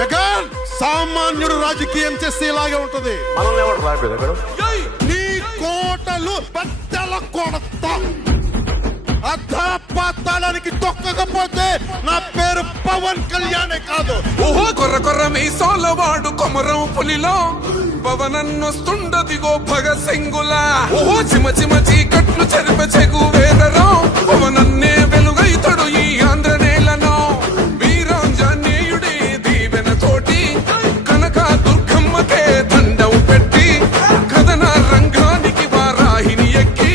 జగన్ సామాన్యుడు రాజకీయం చేస్తే ఇలాగే ఉంటది. మనల్ని ఎవరు రాబోయేది అక్కడ? నీ కోటలు బద్దల కొడతా. అధాపాతాళానికి తొక్కకపోతే నా పేరు పవన్ కళ్యాణే కాదు. ఓహో కొర్ర కొర్ర మీ సోలవాడు కొమరం పులిలో పవనన్నొస్తుండదిగో భగత్ సింగులా. ఓహో చిమ చిమ చీకట్లు చెరిప చెగు వేదరో పవనన్నే వెలుగైతడు ఈ ఆంధ్ర నేలను. వీరాంజనేయుడి దీవెన తోటి కనక దుర్గమ్మకే దండం పెట్టి కథన రంగానికి వారాహిని ఎక్కి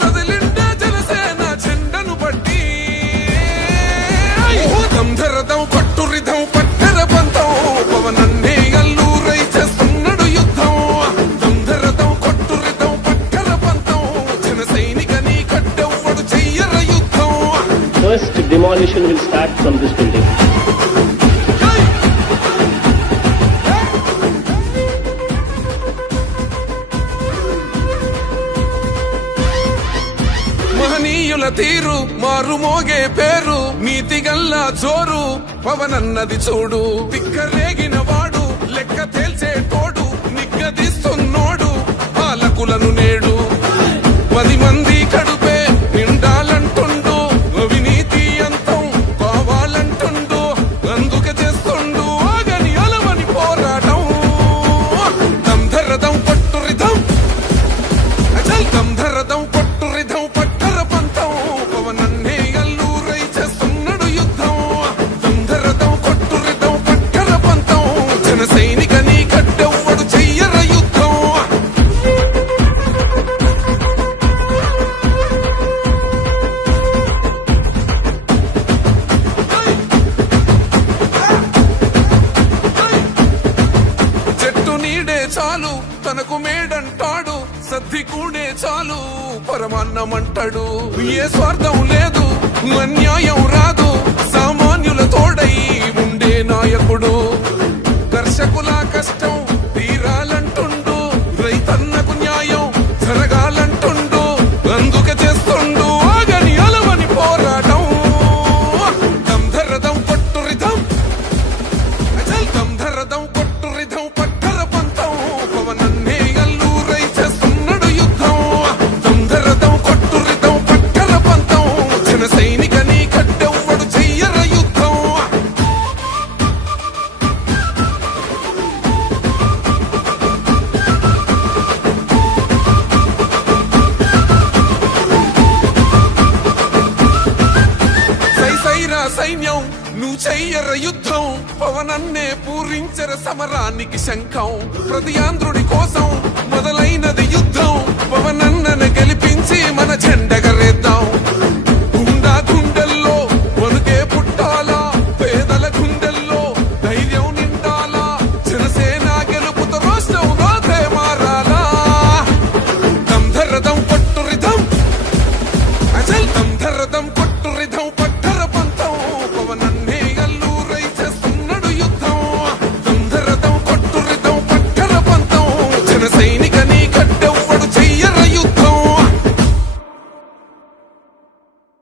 కదిలిండ జనసేన చెండను బట్టి. దంధరదం కొట్టు రిధం పట్టర బంధం పవనన్నే అల్లూరై చేస్తున్నాడు యుద్ధం. దంధరదం కొట్టు రిధం పట్టర బంధం జన సైనికని కట్టెవ్వడు చెయ్యర యుద్ధం. First demolition will start from this building. మహనీయుల తీరు మారు మోగే పేరు నీతిగల్లా జోరు పవనన్నది చూడు. తిక్కరేగిన వాడు లెక్క తేల్చే తోడు నిగ్గదీస్తున్నోడు పాలకులను నేడు. 10 మంది కడుపే నిండాలంటుండు అవినీతి అంతం కావాలంటుండు. అందుకే చేస్తుండు ఆగని అలవని పోరాటం. దంధరదం కొట్టు రిధం అచల్ దంధరదం కొట్టు రిధం పట్టర పంతం పవనన్నే అల్లూరై చేస్తున్నాడు యుద్ధం. దంధరదం కొట్టు రిధం పట్టర పంతం జన సైనికని కట్టెవ్వడు చెయ్యర యుద్ధం. చెట్టు నీడే చాలు తనకు మేడంటాడు సద్ది కూడే చాలు పరమాన్నమంటాడు. ఏ స్వార్థం లేదు అన్యాయం రాదు సామాన్యుల తోడై ఉండే నాయకుడు. కర్షకుల కష్టం తీరాలంటుండు రైతన్నకు న్యాయం జరగాలంటుండు. అందుకే చేస్తుండు ఆగని అలవని పోరాటం. దంధరదం కొట్టు రిధం అచల్ దంధరదం కొట్టు రిధం పట్టర పంతం పవనన్నే అల్లూరై చేస్తున్నాడు యుద్ధం. దంధరదం కొట్టు రిధం పట్టర పంతం జన సైనికని కట్టెవ్వడు చెయ్యర యుద్ధం. సైసైరా సైన్యం నువ్వు చెయ్యర యుద్ధం పవనన్నే పూరించర సమరానికి శంఖం. ప్రతి ఆంధ్రుడి కోసం మొదలైనది యుద్ధం పవనన్న